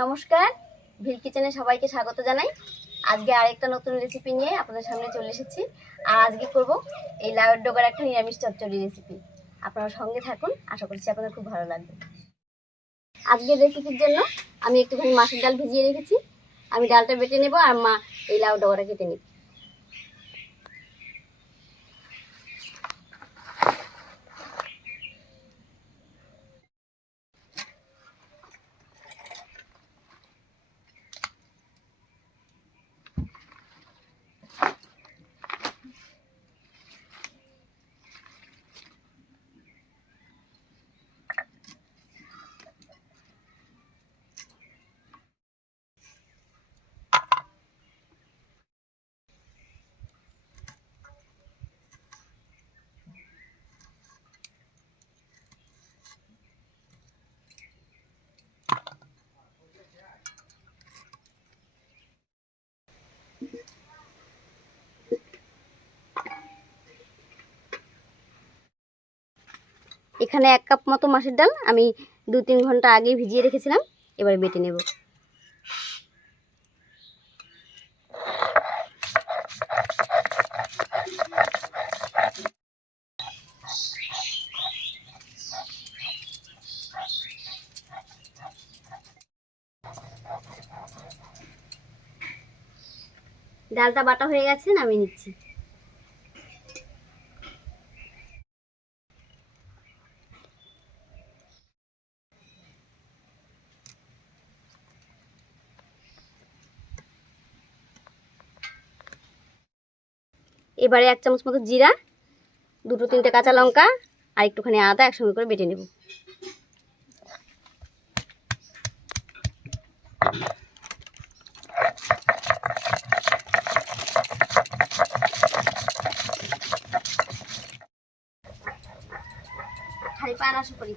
নমস্কার। ভিল কিচেনে সবাইকে স্বাগত জানাই। আজকে আরেকটা নতুন রেসিপি নিয়ে আপনাদের সামনে চলে এসেছি। আর আজকে করব এই লাউয়ের ডোগার একটা নিরামিষ চচ্চড়ি রেসিপি আপনারা সঙ্গে থাকুন, আশা করছি আপনাদের খুব ভালো লাগবে। আজকের রেসিপির জন্য আমি একটুখানি মাছের ডাল ভিজিয়ে রেখেছি। আমি ডালটা বেটে নেব আর মা এই লাউ ডোগাটা কেটে নেব। এখানে এক কাপ মতো মাছের ডাল আমি দু তিন ঘণ্টা আগে ভিজিয়ে রেখেছিলাম, এবার বেটে নেব। ডালটা বাটা হয়ে গেছে, নামিয়ে নিচ্ছি। এবারে এক চামচ মতো জিরা, দুটো তিনটে কাঁচা লঙ্কা আর একটুখানি আদা একসঙ্গে করে বেটে নেব। খালি পান আসা করি।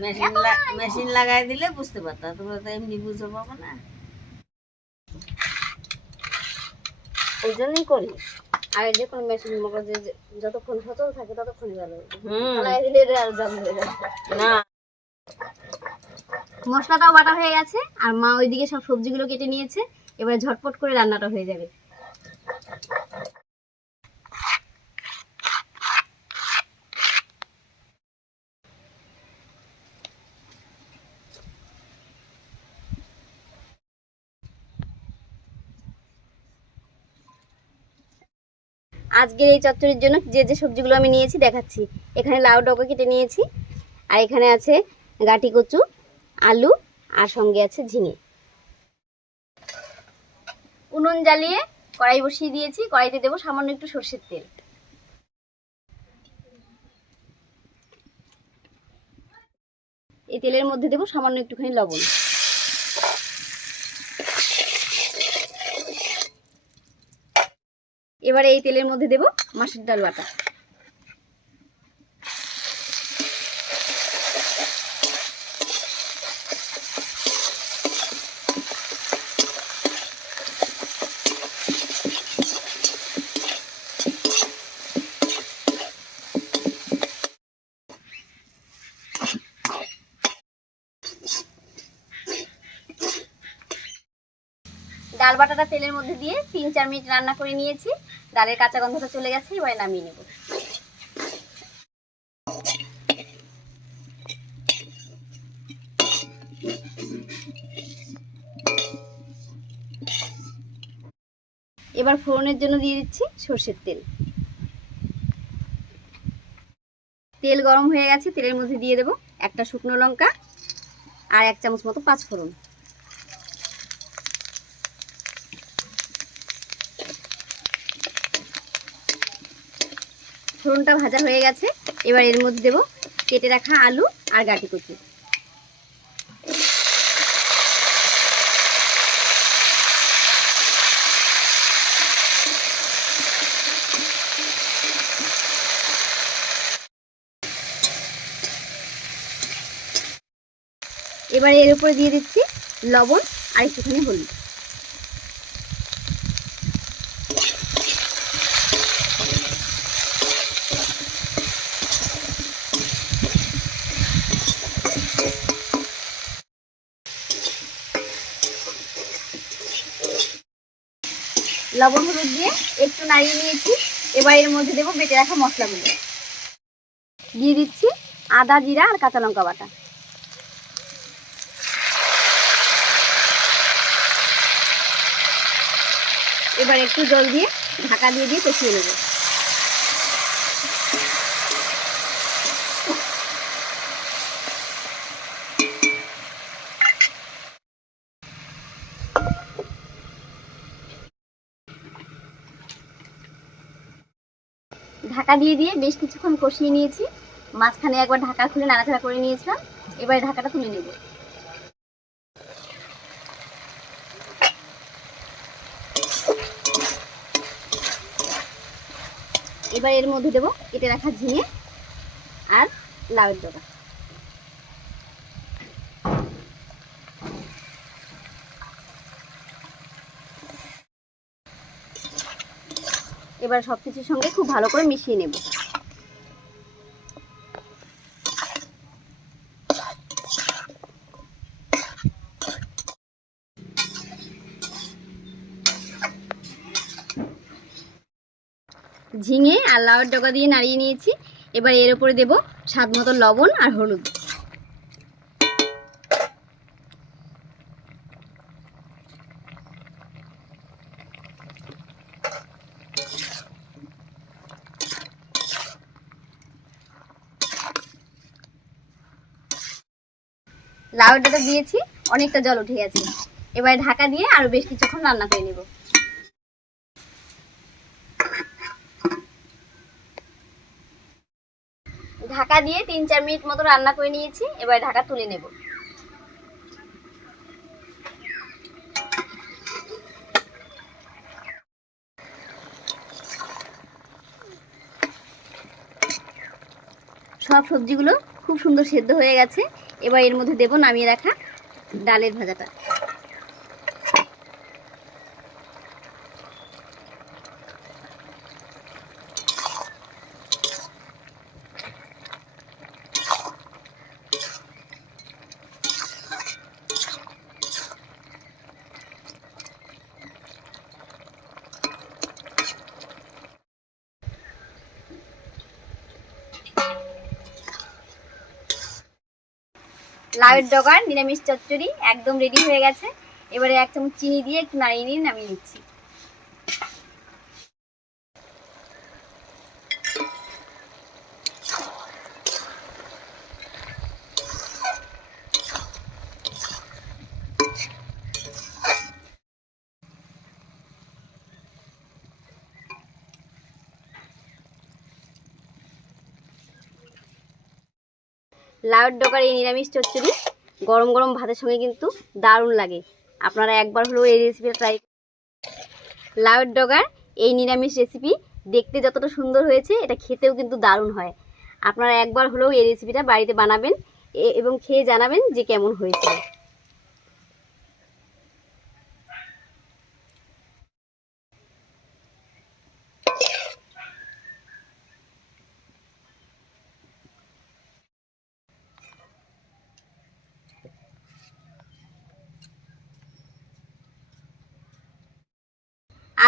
মেশিন মেশিন লাগাই দিলে বুঝতে পারতা তোমরা তো এমনি বুঝতে পাবো না। ওই জন্যই করি। আর যে কোনো মেশিন যে- যতক্ষণ সচল থাকে ততক্ষণই ভালো লাগাই দিলে আর জাম হয়ে যাবে না। মশলাটাও বাটা হয়ে গেছে আর মা ওইদিকে সব সবজিগুলো কেটে নিয়েছে এবারে ঝটপট করে রান্নাটা হয়ে যাবে। আজকের এই চচ্চড়ির জন্য যে যে সবজিগুলো আমি নিয়েছি দেখাচ্ছি। এখানে লাউ ডগা কেটে নিয়েছি, আর এখানে আছে গাটি কচু, আলু, আর সঙ্গে আছে ঝিঙে। উনুন জ্বালিয়ে কড়াই বসিয়ে দিয়েছি, কড়াইতে দেবো সামান্য একটু সর্ষের তেল। এই তেলের মধ্যে দেবো সামান্য একটুখানি লবণ। এবারে এই তেলের মধ্যে দেবো মাছের ডাল বাটা। ডাল বাটাটা তেলের মধ্যে দিয়ে তিন চার মিনিট রান্না করে নিয়েছি। ডালের কাঁচা গন্ধটা চলে গেছে, এবারে নামিয়ে নেব। এবার ফোড়নের জন্য দিয়ে দিচ্ছি সর্ষের তেল। তেল গরম হয়ে গেছে, তেলের মধ্যে দিয়ে দেব একটা শুকনো লঙ্কা আর এক চামচ মতো পাঁচ ফোড়নটা ভাজা হয়ে গেছে। এবার এর মধ্যে দেবো কেটে রাখা আলু আর গাটি কচু। এবার এর উপরে দিয়ে দিচ্ছি লবণ আর একটুখানি হলুদ। লবণ হলুদ দিয়ে একটু নাড়িয়ে নিয়েছি। এবার এর মধ্যে দেবো বেটে রাখা মশলাগুলো। দিয়ে দিচ্ছি আদা জিরা আর কাঁচা লঙ্কা বাটা। এবার একটু জল দিয়ে ঢাকা দিয়ে দিয়ে কষিয়ে নেব। ঢাকা দিয়ে দিয়ে বেশ কিছুক্ষণ কষিয়ে নিয়েছি। মাঝখানে একবার ঢাকা খুলে নাড়াচাড়া করে নিয়েছিলাম। এবারে ঢাকাটা তুলে নেব। এবার এর মধ্যে দেবো কেটে রাখা ঝিঙে আর লাউয়ের ডগা। এবার সব কিছুর সঙ্গে খুব ভালো করে মিশিয়ে নেব। ঝিঙে আর লাউয়ের ডগা দিয়ে নাড়িয়ে নিয়েছি। এবার এর উপরে দেব স্বাদ মতো লবণ আর হলুদ। লাউয়ের ডাটা দিয়েছি, অনেকটা জল উঠে গেছে। এবার ঢাকা দিয়ে আরও বেশ কিছুক্ষণ রান্না করে নেব। ঢাকা দিয়ে তিন চার মিনিট মতো রান্না করে নিয়েছি, এবার ঢাকা তুলে নেব। সব সবজিগুলো খুব সুন্দর সেদ্ধ হয়ে গেছে। এবার এর মধ্যে দেব নামিয়ে রাখা ডালের ভাজাটা। লাউয়ের দোকান, নিরামিষ চচ্চড়ি, একদম রেডি হয়ে গেছে। এবারে এক চামচ চিনি দিয়ে একটু নাড়িয়ে নিয়ে নামিয়ে নিচ্ছি। লাউয়ের ডগার এই নিরামিষ চচ্চড়ি গরম গরম ভাতের সঙ্গে কিন্তু দারুণ লাগে। আপনারা একবার হলেও এই রেসিপিটা ট্রাই লাউয়ের ডগার এই নিরামিষ রেসিপি দেখতে যতটা সুন্দর হয়েছে, এটা খেতেও কিন্তু দারুণ হয়। আপনারা একবার হলেও এই রেসিপিটা বাড়িতে বানাবেন এবং খেয়ে জানাবেন যে কেমন হয়েছে।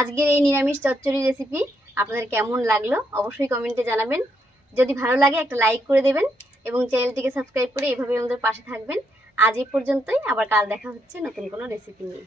আজকের এই নিরামিষ চচ্চড়ি রেসিপি আপনাদের কেমন লাগল অবশ্যই কমেন্টে জানাবেন। যদি ভালো লাগে একটা লাইক করে দেবেন এবং চ্যানেলটিকে সাবস্ক্রাইব করে এভাবে আমাদের পাশে থাকবেন। আজ এই পর্যন্তই, আবার কাল দেখা হচ্ছে নতুন কোনো রেসিপি নিয়ে।